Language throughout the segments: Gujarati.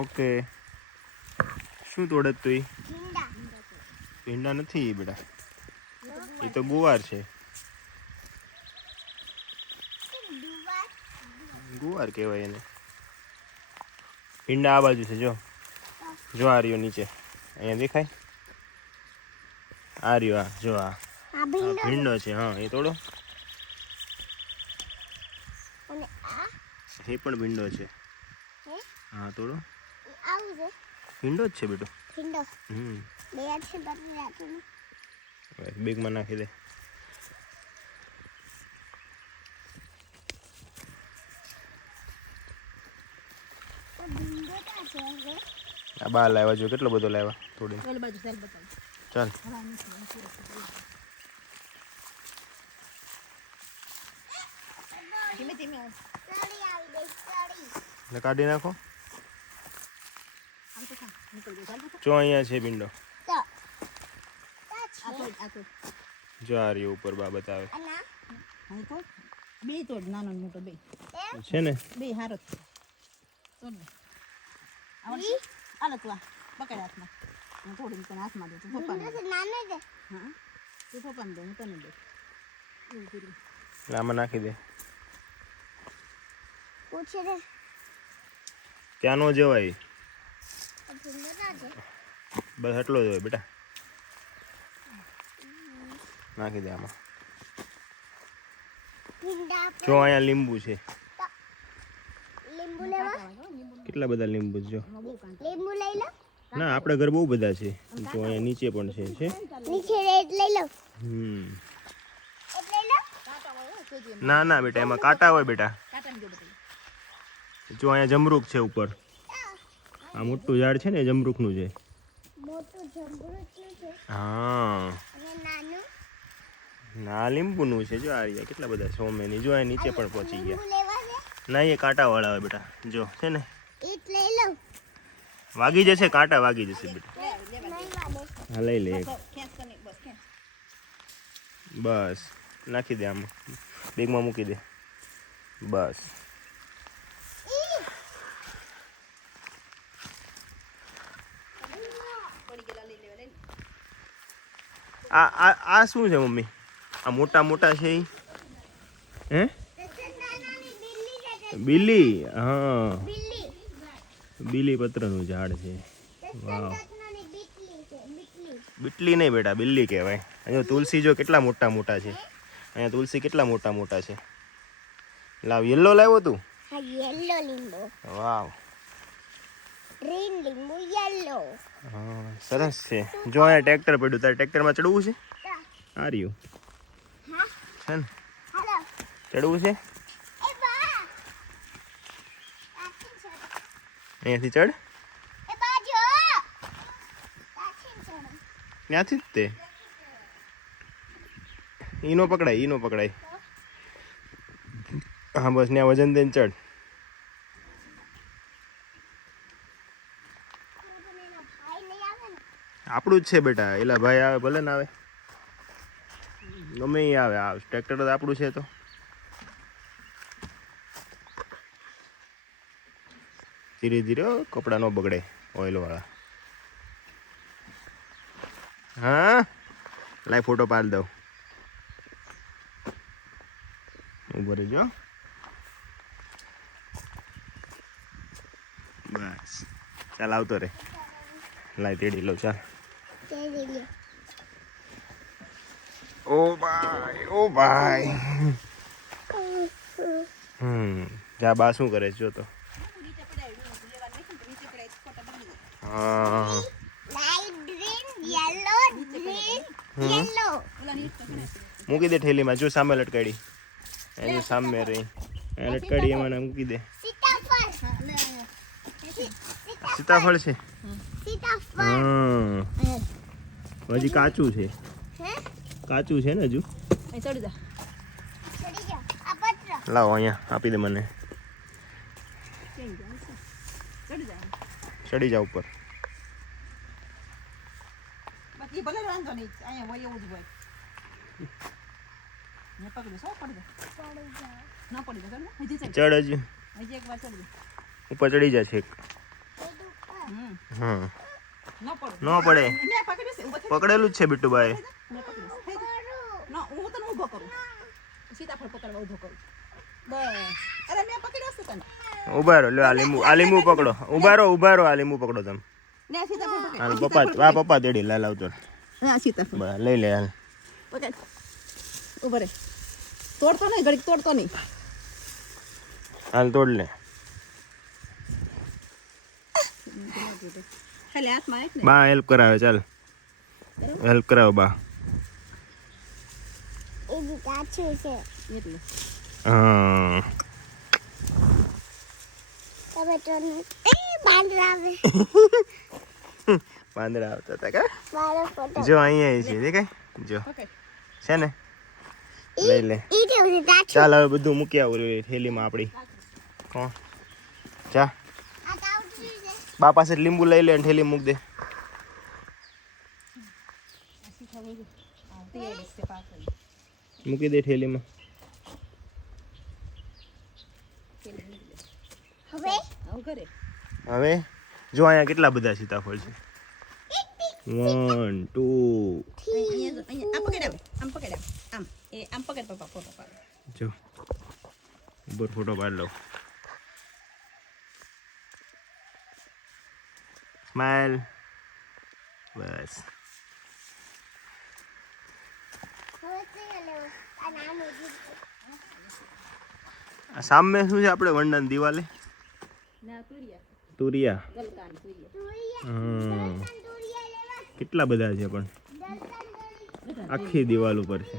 ઓકે શું તોડે તું? ભીંડા નથી બેટા, એ તો ગુવાર છે. ગુવાર કહેવાય એને. ભીંડા આ બાજુ છે, જો જો આ રહ્યો નીચે, અહીંયા દેખાય? આ રહ્યો, આ જો આ ભીંડો છે. હા એ તોડો. એ પણ ભીંડો છે. હા તોડો. ભીંડો જ છે બેટો. બેગમાં નાખી દે. આ બહાર લાવ્યા જો, કેટલો બધો લાવ્યા થોડી. ચાલ કાઢી નાખો. જો અહીંયા છે ભીંડો, જો આ રહ્યો ઉપર બા બતાવે બે તોડ, નાનો મોટો બે છે ને. બે હારો તોડ દે. આલો તું પકડ હાથમાં, હું તોડીને તને હાથમાં દઉં. તું પપ્પાને દે. હા તું પપ્પાને દે, હું તને દે. એવું કર્યું. આમાં નાખી દે. ત્યાં નો જવાય, બસ એટલો જ હોય બેટા. નાખી દે આમાં. જો અહીંયા લીંબુ છે, કેટલા બધા લીંબુ જો. ના આપણે ઘર બહુ બધા છે. જો અહીંયા નીચે પણ છે. ના ના બેટા, એમાં કાંટા હોય બેટા. જો અહીંયા જમરૂક છે ઉપર, આ મોટું ઝાડ છે ને જમરૂકનું છે. હા ના લીંબુનું છે. જો આ રહ્યા કેટલા બધા સોમેની. જો અહીંયા નીચે પણ પહોંચી ગયા. ના એ કાંટા વાળા હોય બેટા, જો છે ને. વાગી જશે, કાંટા વાગી જશે બેટા. હા લઈ લે. બસ નાખી દે આમાં, બેગમાં મૂકી દે. બસ આ શું છે મમ્મી? આ મોટા મોટા છે હે? બિલ્લી. હા બિલ્લી પત્રનું ઝાડ છે. વાવ. બીટલી નહીં બેટા, બિલ્લી કહેવાય. અહીંયા તુલસી જો કેટલા મોટા મોટા છે. અહીંયા તુલસી કેટલા મોટા મોટા છે. લાવ, યલો લાવ્યો તું? યલો લીંબુ. વાવ. ગ્રીન લીંબુ, યલો. હા સરસ છે. જો અહીંયા ટ્રેક્ટર પડ્યું, તારે ટ્રેક્ટરમાં ચડવું છે? આ રહ્યું છે ને, ચડવું છે. અહીંયાથી ચડ. ત્યાંથી જ તે ઈનો પકડાય. હા બસ ત્યાં વજન દઈને ચડ. આપણું જ છે બેટા. એલા ભાઈ આવે ભલે ને આવે, ગમે એ આવે. આ ટ્રેક્ટર તો આપણું છે. તો ધીરે ધીરે, કપડા ન બગડે ઓઇલ વાળા. હા લાઈ ફોટો પાડી દઉં. ઉભો રહેજો. બસ ચાલ આવતો રે. લાઈ તેડી લો. ચાલ. ઓ ભાઈ જા બા શું કરે જો તો. હા મૂકી દે ઠેલીમાં. જો સામે લટકાડી, એની સામે રહી લટકાડી, એમાં મૂકી દે. સીતાફળ છે. હા હજી કાચું છે. કાચું છે ને હજુ. લાવો અહીંયા આપી દે મને. ચડી જા ઉપર. ચડ હજુ ઉપર ચડી જા છેક. હમ ન પડે ન પડે મેં પકડ્યું છે ઊભો થઈ પકડેલું જ છે બિટ્ટુભાઈ. મેં પકડ્યું છે. થઈ જા. ન હું તને ઊભો કરું સીતાફળ પકડવા ઊભો કરું બસ અરે મેં પકડ્યો છે તને ઉભા રહો, લ્યો આ લીંબુ પકડો. ઉભા રહો, આ લીંબુ પકડો તમે. ને આ સીતાફળ પકડ હાલ પપ્પા તેડી લાલ આવતો. ને આ સીતાફળ બસ લઈ લે હાલ. પકડ ઊભો રે તોડતો નહીં ઘડીક તોડતો નહીં હાલ તોડ લે. ખાલી હાથમાં એક ને બા હેલ્પ કરાવે, ચાલ હેલ્પ કરાવો બા. એ બી કાચું છે એટલે હા તમે તો બાંદરા આવે પાંદડા આવતા હતા કા. મારો ફોટો જો અહીંયા છે દેખાય, જો પકડ છે ને, લઈ લે. ઈ કેવું છે કાચું ચાલ હવે બધું મૂકી આવું થેલીમાં આપણી. કોણ જા આ કાચું છે બા પાસે લીંબુ લઈ લે અને થેલી મૂક દે. તૈયાર છે પાછળ મૂકી દે થેલીમાં. હવે આવું કરે હવે જો અહીંયા કેટલા બધા સીતાફળ છે. 1 2 અહીંયા આમ પકડ આવે આમ પકડ આવે આમ એ આમ પકડ પપ્પા ફોટો પાડ જો ઉપર ફોટો પાડ લો. સ્માઈલ. બસ હવે શું લેવું આ નામ ઉજી આ સામે શું છે આપણે વંડન દિવાલે ના તુરિયા તુરિયા. ગલકાન તુરિયા હમ દુરિયા લેવા કેટલા બધા છે પણ દલતન આખી દિવાલ ઉપર છે.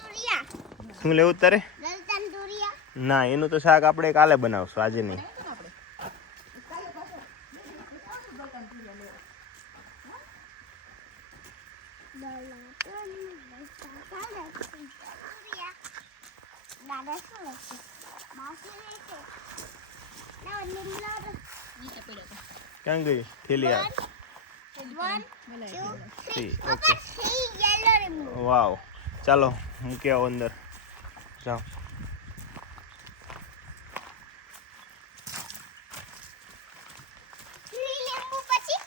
દુરિયા શું લેવું તારે? દલતન દુરિયા ના એનું તો શાક આપણે કાલે બનાવશું, આજે નહીં. દાદા શું લેશે બાસી લેશે ના લીમડા નીચે પડ્યો તો ક્યાં ગઈ થેલી? આ 1 2 3 3 ઓકે. યેલો લીંબુ વાવ, ચાલો મૂકી આવો અંદર. જાઓ. લીંબુ પછી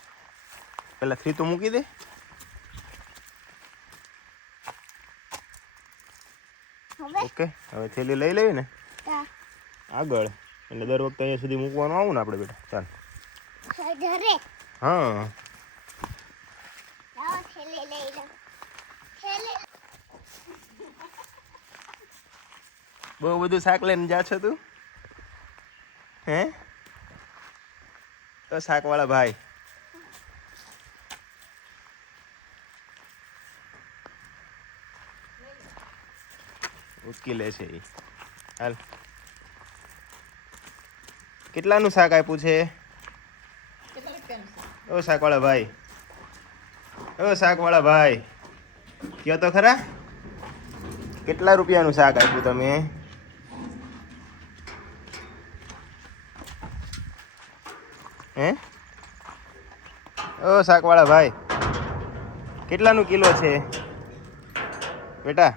પેલા 3 તો મૂકી દે. હવે ઓકે, હવે થેલી લઈ લેવી ને તા આગળ, એટલે દર વખતે અહીંયા સુધી મૂકવાનું આવું ને આપણે બેટા. ચાલ. ઘરે હા લાવો થેલી લઈ લો થેલી બહુ બધું શાક લઈને જા છો તું? હે તો શાકવાળા ભાઈ. ઉચકી લે છે ઈ. હાલ, કેટલાનું શાક આપ્યું છે? કેટલા રૂપિયાનું છે ઓ શાકવાળા ભાઈ, ઓ શાકવાળા ભાઈ, કયો તો ખરા કેટલા રૂપિયાનું શાક આપ્યું તમે? હે ઓ શાકવાળા ભાઈ, કેટલાનું કિલો છે બેટા?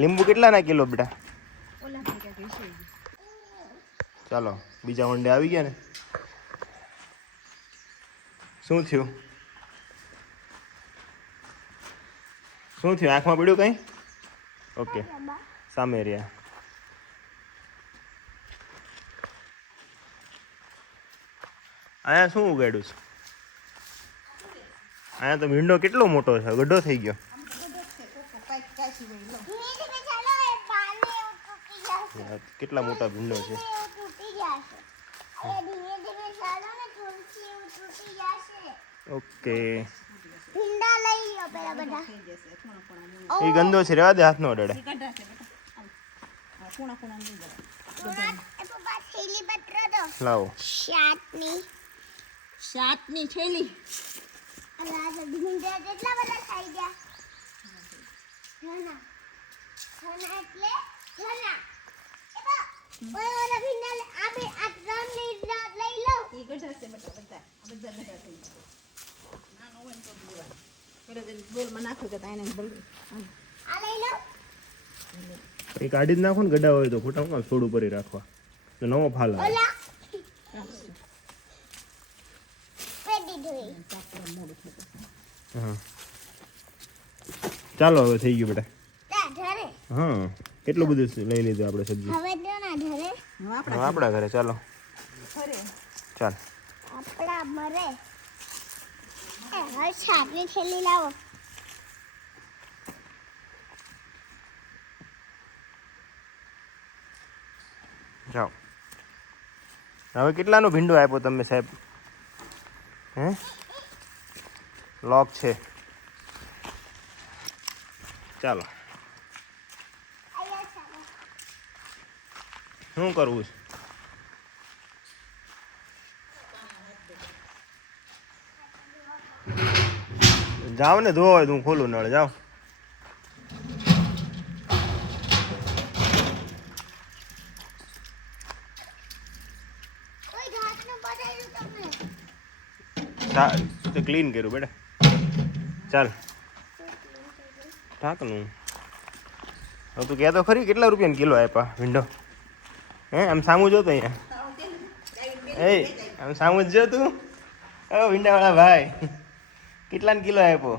લીંબુ કેટલાના કિલો બેટા? ઓલા કે વિશે ચાલો બીજા વંડે આવી ગયા ને. શું થયું? શું થયું? આંખમાં પડ્યું કઈ? ઓકે, સામે રહ્યા. અહીંયા શું ઉગાડ્યું છે? અહીંયા તો ભીંડો કેટલો મોટો છે, ગड्ढો થઈ ગયો. ધીમે ધીમે ચાલો એ પાણી એવું તૂટી જશે કેટલા મોટા ભીંડો છે. એવું તૂટી જશે એ ધીમે ધીમે ચાલો ને તુલસી એવું તૂટી જશે ઓકે, ભીંડા લઈ લો પેલા બધા થઈ જશે ખૂણા એ ગંદો છે, રેવા દે, હાથ નો અડાડે. ગઢા છે બેટા આ ખૂણા નહીં જરા થોડા એ પપ્પા થેલી બતરો દો લાવો. શાકની થેલી અલા આ ભીંડા કેટલા બધા થઈ ગયા ધના ધના એટલે ધના એ બા ઓય ઓલા ભીંડા આ બે આ ત્રણ લઈ લો એ ગઢા છે બેટા બધા આ બધા ગઢા થઈ ગયા નાનો હોય ને તો દીવા પેલો જે બોલમાં નાખ્યો કે તાઈને બોલ આ લઈ લો એ કાઢી જ નાખો ને, ગડા હોય તો ખોટા હું થોડું પરી રાખવા. તો નવો ફાલ આવે ઓલા પેડી ધોઈ ચાકુ મોડું થતું હા ચાલો હવે થઈ ગયું બેટા તા ધરે હા કેટલું બધું લઈ લીધું આપણે સબ્જી હવે તો ના ધરે હવે હવે આપણા ઘરે ચાલો ફરે ચાલ આપણા મરે હવે છાટની થેલી લાવો જાઓ હવે કેટલાનો ભીંડો આપ્યો તમે સાહેબ હે લોક છે ચાલો અહીંયા ચાલો શું કરવું છે જાઓ ને ધોવા હોય તો હું ખોલું નળ જાઓ કોઈ ઘાસનું બધાયું તમને તો ક્લીન કર્યું બેટા ચાલ ઢાંકનું હવે તું કહેતો ખરી કેટલા રૂપિયાનો કિલો આપ્યા ભીંડો હે આમ સામું જોતો અહીંયા એ આમ સામું જ જો તું ઓ ભીંડાવાળા ભાઈ કેટલાનો કિલો આપ્યો